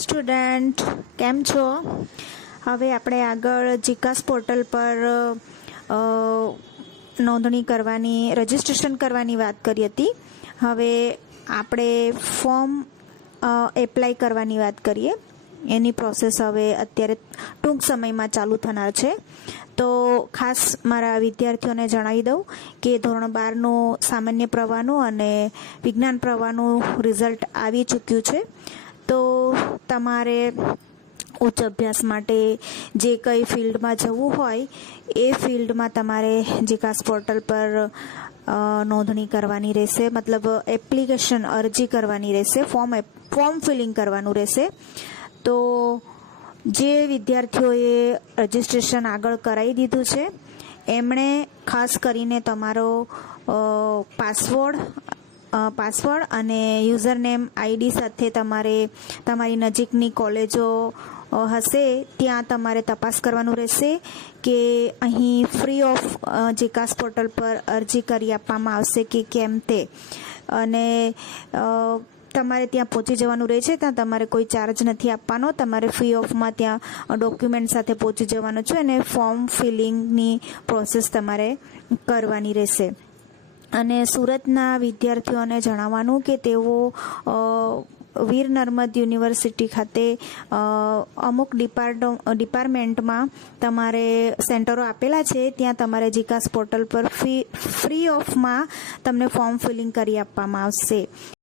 Student, કેમ છો? હવે આપણે આગળ જીકાસ પોર્ટલ પર નોંધણી કરવાની, રજિસ્ટ્રેશન કરવાની વાત કરી હતી. હવે આપણે ફોર્મ એપ્લાય કરવાની વાત કરીએ. એની પ્રોસેસ હવે અત્યારે ટૂંક સમયમાં ચાલુ થનાર છે. તો ખાસ મારા વિદ્યાર્થીઓને જણાવી દઉં કે ધોરણ બારનું સામાન્ય પ્રવાહનું અને વિજ્ઞાન પ્રવાહનું રિઝલ્ટ આવી ચૂક્યું છે. તો તમારે ઉચ્ચ અભ્યાસ માટે જે કંઈ ફિલ્ડમાં જવું હોય, એ ફિલ્ડમાં તમારે જીકાસ પોર્ટલ પર નોંધણી કરવાની રહેશે. મતલબ, એપ્લિકેશન અરજી કરવાની રહેશે, ફોર્મ ફોર્મ ફિલિંગ કરવાનું રહેશે. તો જે વિદ્યાર્થીઓએ રજિસ્ટ્રેશન આગળ કરાવી દીધું છે, એમણે ખાસ કરીને તમારો પાસવર્ડ પાસવર્ડ અને યુઝર નેમ આઈડી સાથે તમારે તમારી નજીકની કોલેજો હશે, ત્યાં તમારે તપાસ કરવાનું રહેશે કે અહીં ફ્રી ઓફ જીકાસ પોર્ટલ પર અરજી કરી આપવામાં આવશે કે કેમ તે. અને તમારે ત્યાં પહોંચી જવાનું રહે છે, ત્યાં તમારે કોઈ ચાર્જ નથી આપવાનો, તમારે ફ્રી ઓફમાં ત્યાં ડોક્યુમેન્ટ સાથે પહોંચી જવાનું છે અને ફોર્મ ફિલિંગની પ્રોસેસ તમારે કરવાની રહેશે. અને સુરતના વિદ્યાર્થીઓને જણાવવાનું કે તેઓ વીર નર્મદ યુનિવર્સિટી ખાતે અમુક ડિપાર્ટ, ડિપાર્ટમેન્ટમાં તમારે સેન્ટરો આપેલા છે. ત્યાં તમારે જીકાસ પોર્ટલ પર ફી, ફ્રી ઓફમાં તમને ફોર્મ ફિલિંગ કરી આપવામાં આવશે.